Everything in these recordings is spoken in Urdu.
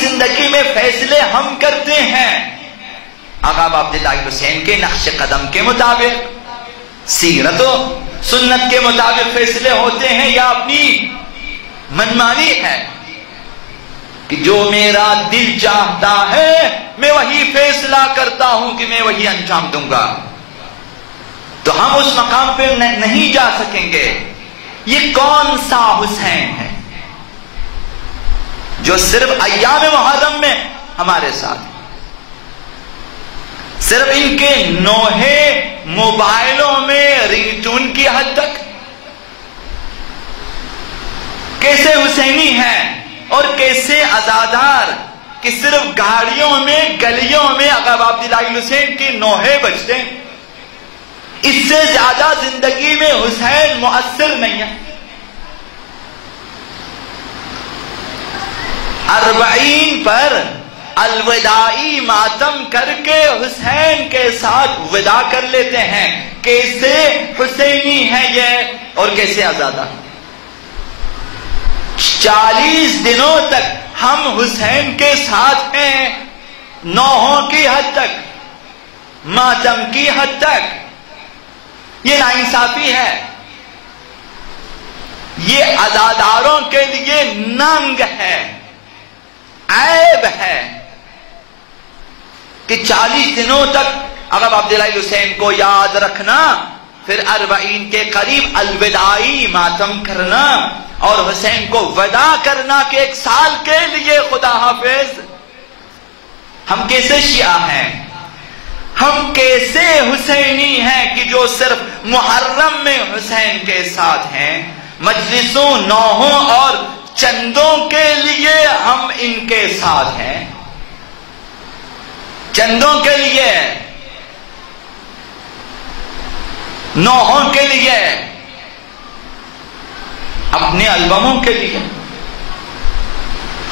زندگی میں فیصلے ہم کرتے ہیں آقا عبداللہ حسین کے نقش قدم کے مطابق، سیرت و سنت کے مطابق فیصلے ہوتے ہیں، یا اپنی منمانی ہے کہ جو میرا دل چاہتا ہے میں وہی فیصلہ کرتا ہوں کہ میں وہی انجام دوں گا، تو ہم اس مقام پہ نہیں جا سکیں گے۔ یہ کون سا حسین ہے جو صرف ایام محرم میں ہمارے ساتھ، صرف ان کے نوحے موبائلوں میں رنگ ٹون کی حد تک کیسے حسینی ہیں، اور کیسے عزادار کہ صرف گاڑیوں میں گلیوں میں آقا عبداللہ حسین کے نوحے بجتے ہیں، اس سے زیادہ زندگی میں حسین مؤثر نہیں ہے۔ 40 پر الوداعی ماتم کر کے حسین کے ساتھ وداع کر لیتے ہیں، کیسے حسینی ہے یہ اور کیسے آزادہ۔ 40 دنوں تک ہم حسین کے ساتھ ہیں، نوحوں کی حد تک، ماتم کی حد تک۔ یہ ناانصافی ہے، یہ عزاداروں کے لیے ننگ ہے، عیب ہے کہ 40 دنوں تک اگر عبداللہ حسین کو یاد رکھنا، پھر 40 کے قریب الوداعی ماتم کرنا اور حسین کو وداع کرنا کہ 1 سال کے لیے خدا حافظ۔ ہم کیسے شیعہ ہیں، ہم کیسے حسینی ہیں کہ جو صرف محرم میں حسین کے ساتھ ہیں، مجلسوں نوحوں اور چندوں کے لیے ہم ان کے ساتھ ہیں، چندوں کے لیے، نوحوں کے لیے، اپنے البموں کے لیے۔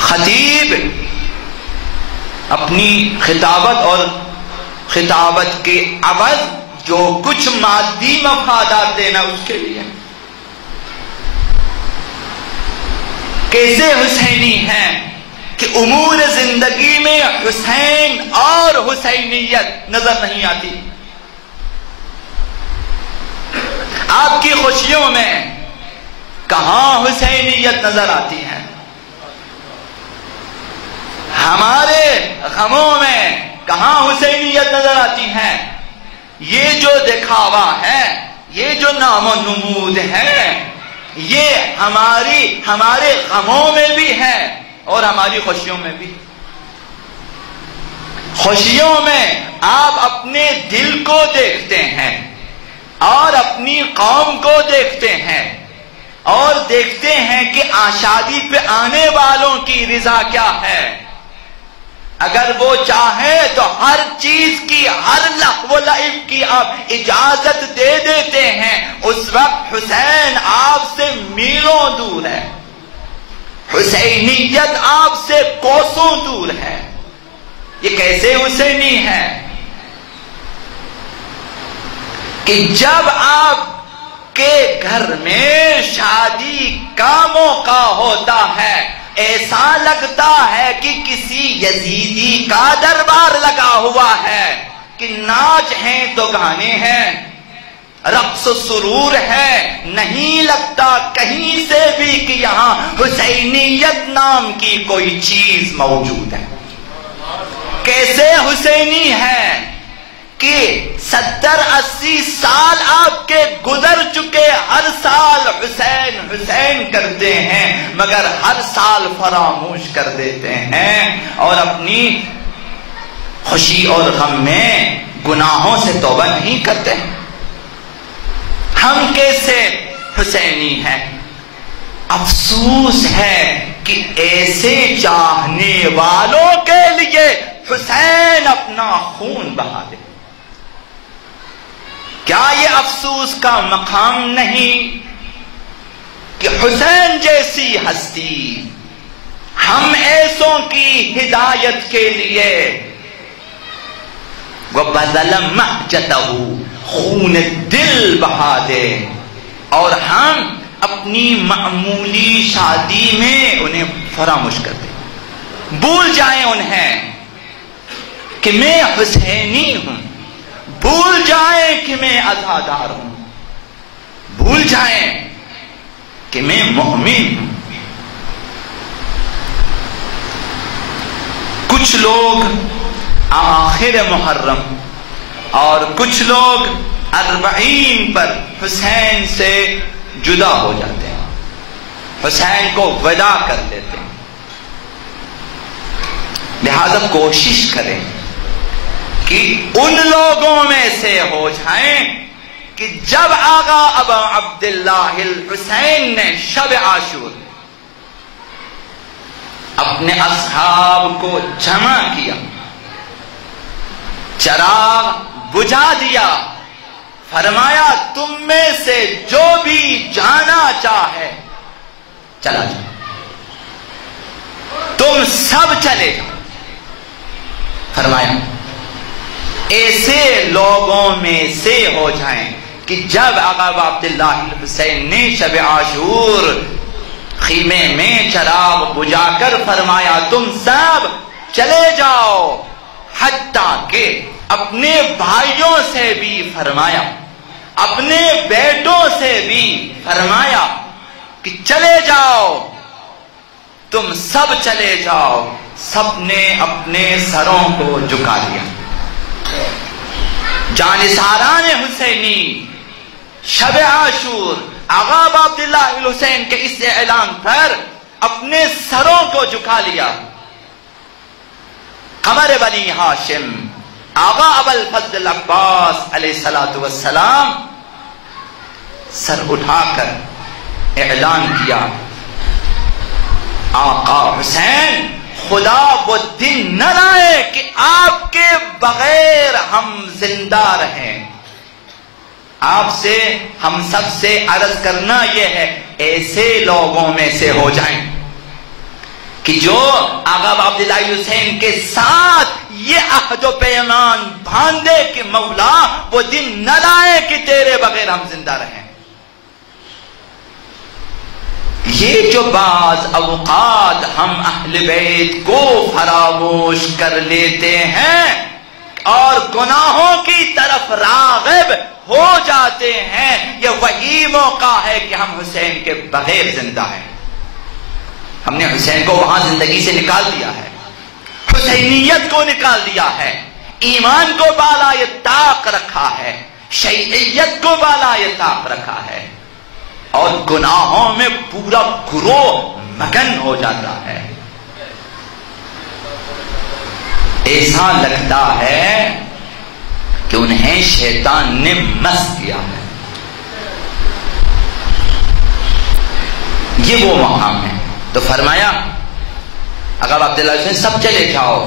خطیب اپنی خطابت اور خطابت کے عوض جو کچھ مادی مفادات دینا اس کے لیے، کیسے حسینی ہیں کہ امور زندگی میں حسین اور حسینیت نظر نہیں آتی۔ آپ کی خوشیوں میں کہاں حسینیت نظر آتی ہے، ہمارے غموں میں کہاں حسینیت نظر آتی ہے۔ یہ جو دکھاوا ہے، یہ جو نام و نمود ہے، یہ ہمارے غموں میں بھی ہے اور ہماری خوشیوں میں بھی۔ خوشیوں میں آپ اپنے دل کو دیکھتے ہیں اور اپنی قوم کو دیکھتے ہیں اور دیکھتے ہیں کہ شادی پہ آنے والوں کی رضا کیا ہے۔ اگر وہ چاہے تو ہر چیز کی، ہر لہو و لعب کی آپ اجازت دے دیتے ہیں، اس وقت حسین آپ سے میلوں دور ہے، حسینیت آپ سے کوسوں دور ہے۔ یہ کیسے حسینی ہے کہ جب آپ کے گھر میں شادی کا موقع ہوتا ہے، ایسا لگتا ہے کہ کسی یزیدی کا دربار لگا ہوا ہے، کہ ناچ ہیں تو گانے ہیں، رقص و سرور ہے، نہیں لگتا کہیں سے بھی کہ یہاں حسینیت نام کی کوئی چیز موجود ہے۔ کیسے حسینی ہے کہ 70-80 سال آپ کے گزر چکے، ہر سال حسین حسین کرتے ہیں مگر ہر سال فراموش کر دیتے ہیں اور اپنی خوشی اور غم میں گناہوں سے توبہ نہیں کرتے۔ ہم کیسے حسینی ہیں؟ افسوس ہے کہ ایسے چاہنے والوں کے لیے حسین اپنا خون بہا دے۔ کیا یہ افسوس کا مقام نہیں کہ حسین جیسی ہستی ہم ایسوں کی ہدایت کے لیے وَبَذَلَ مَحْجَتَهُ خون دل بہا دے اور ہم اپنی معمولی شادی میں انہیں فراموش کر دیں؟ بھول جائیں انہیں کہ میں حسینی ہوں، بھول جائیں کہ میں عزادار ہوں، بھول جائیں کہ میں مومن ہوں۔ کچھ لوگ آخر محرم اور کچھ لوگ 40 پر حسین سے جدا ہو جاتے ہیں، حسین کو وداع کر دیتے ہیں۔ لہذا کوشش کریں کہ ان لوگوں میں سے ہو جائیں کہ جب آقا ابا عبداللہ الحسین نے شب عاشور اپنے اصحاب کو جمع کیا، چراغ بجھا دیا، فرمایا تم میں سے جو بھی جانا چاہے چلا جاؤ، تم سب چلے جاؤ۔ فرمایا ایسے لوگوں میں سے ہو جائیں کہ جب آقا عبداللہ الحسین نے شب عاشور خیمے میں چراغ بجھا کر فرمایا تم سب چلے جاؤ، حتیٰ کہ اپنے بھائیوں سے بھی فرمایا، اپنے بیٹوں سے بھی فرمایا کہ چلے جاؤ، تم سب چلے جاؤ۔ سب نے اپنے سروں کو جھکا دیا۔ جانثاران حسینی شب عاشور آقا عبداللہ الحسین کے اس اعلان پر اپنے سروں کو جھکا لیا۔ قمر بنی ہاشم آقا ابوالفضل عباس علیہ السلام سر اٹھا کر اعلان کیا، آقا حسین خدا وہ دن نہ لائے کہ آپ کے بغیر ہم زندہ رہیں۔ آپ سے ہم سب سے عرض کرنا یہ ہے ایسے لوگوں میں سے ہو جائیں کہ جو آقا عبداللہ حسین کے ساتھ یہ عہد و پیمان باندھے کہ مولا وہ دن نہ لائے کہ تیرے بغیر ہم زندہ رہیں۔ یہ جو بعض اوقات ہم اہل بیت کو فراموش کر لیتے ہیں اور گناہوں کی طرف راغب ہو جاتے ہیں، یہ وہی موقع ہے کہ ہم حسین کے بغیر زندہ ہیں۔ ہم نے حسین کو وہاں زندگی سے نکال دیا ہے، حسینیت کو نکال دیا ہے، ایمان کو بالائے طاق رکھا ہے، شیعیت کو بالائے طاق رکھا ہے، اور گناہوں میں پورا گروہ مگن ہو جاتا ہے۔ ایسا لگتا ہے کہ انہیں شیطان نے مس کیا ہے۔ یہ وہ مقام ہے۔ تو فرمایا اگر عبداللہ حسین سب چلے جاؤ۔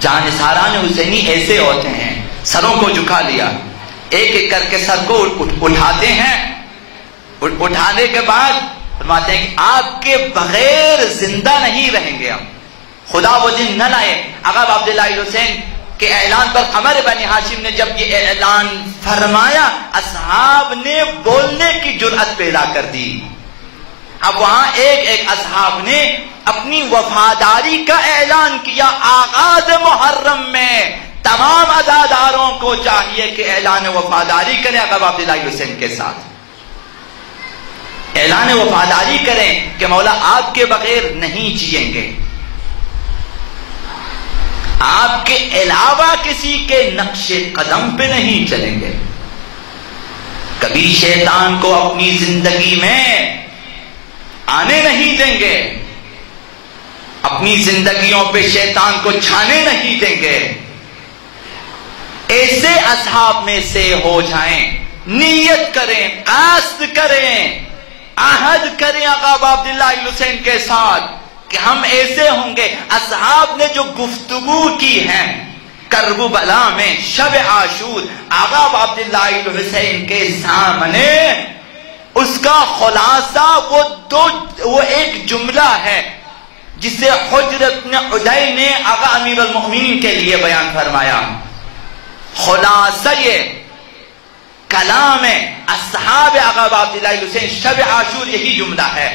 جانثاران حسینی ایسے ہوتے ہیں، سروں کو جھکا لیا، ایک ایک کر کے سر کو اٹھاتے ہیں، اٹھانے کے بعد فرماتے ہیں کہ آپ کے بغیر زندہ نہیں رہیں گے ہم، خدا وہ دن نہ لائے۔ اگر عبداللہ حسین کے اعلان پر قمر بنی ہاشم نے جب یہ اعلان فرمایا، اصحاب نے بولنے کی جرأت پیدا کر دی۔ اب وہاں ایک ایک اصحاب نے اپنی وفاداری کا اعلان کیا۔ آغاز محرم میں تمام عزاداروں کو چاہیے کہ اعلان وفاداری کریں آقا عبداللہ حسین کے ساتھ، اعلان وفاداری کریں کہ مولا آپ کے بغیر نہیں جئیں گے، آپ کے علاوہ کسی کے نقش قدم پہ نہیں چلیں گے، کبھی شیطان کو اپنی زندگی میں آنے نہیں دیں گے، اپنی زندگیوں پہ شیطان کو چھانے نہیں دیں گے۔ ایسے اصحاب میں سے ہو جائیں، نیت کریں، قصد کریں، عہد کریں آقا عبداللہ حسین کے ساتھ کہ ہم ایسے ہوں گے۔ اصحاب نے جو گفتگو کی ہے کربلا میں شب عاشور آقا عبداللہ حسین کے سامنے، اس کا خلاصہ وہ ایک جملہ ہے جسے حجر بن عدی نے آقا امیر المؤمنین کے لیے بیان فرمایا۔ خلاصہ یہ کلام اصحاب آقا عبداللہ حسین شب عاشور یہی جملہ ہے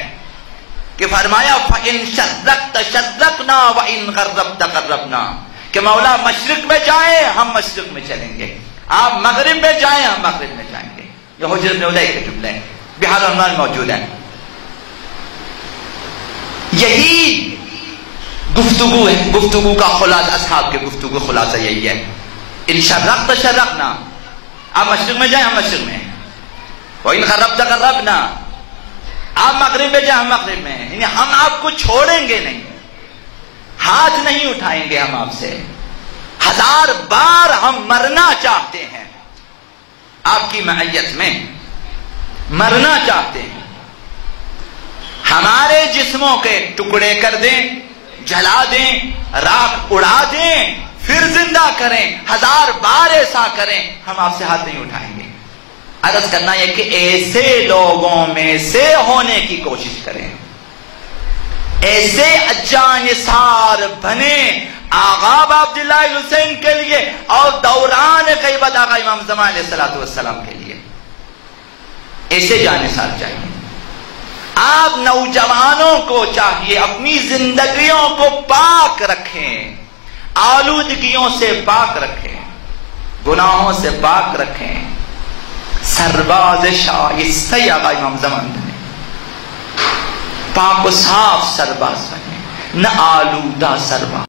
کہ فرمایا فَإِن شَرَّقْتَ شَرَّقْنَا وَإِن غَرَّبْتَ غَرَّبْنَا، کہ مولا مشرق میں جائیں ہم مشرق میں چلیں گے، آپ مغرب میں جائیں ہم مغرب میں جائیں گے۔ یہ حجر بن علیہ کے جملے ہیں، بحار العنوان موجود ہیں۔ یہی گفتگو ہے، گفتگو کا خلاصہ، اصحاب کے گفتگو خلاصہ یہی ہے، ان شرقت شرقنا، آپ مشرق میں جائیں ہم مشرق میں، وَإِن غَرَّبْتَ غَرَّبْنَا، آپ مغرب میں جائیں ہم مغرب میں، یعنی ہم آپ کو چھوڑیں گے نہیں، ہاتھ نہیں اٹھائیں گے ہم آپ سے، 1000 بار ہم مرنا چاہتے ہیں آپ کی معیت میں، مرنا چاہتے ہیں، ہمارے جسموں کے ٹکڑے کر دیں، جلا دیں، راکھ اڑا دیں، پھر زندہ کریں، 1000 بار ایسا کریں، ہم آپ سے ہاتھ نہیں اٹھائیں گے۔ عرض کرنا یہ کہ ایسے لوگوں میں سے ہونے کی کوشش کریں، ایسے جانثار بنے آغا عبداللہ حسین کے لیے اور دوران غیبت آقا امام زمان علیہ السلام کے لیے، ایسے جانثار چاہیے۔ آپ نوجوانوں کو چاہیے اپنی زندگیوں کو پاک رکھیں، آلودگیوں سے پاک رکھیں، گناہوں سے پاک رکھیں، سرباز شائستہ آقا امام زمان بنے، پاک و صاف سرباز بنے، نہ آلودہ سرباز۔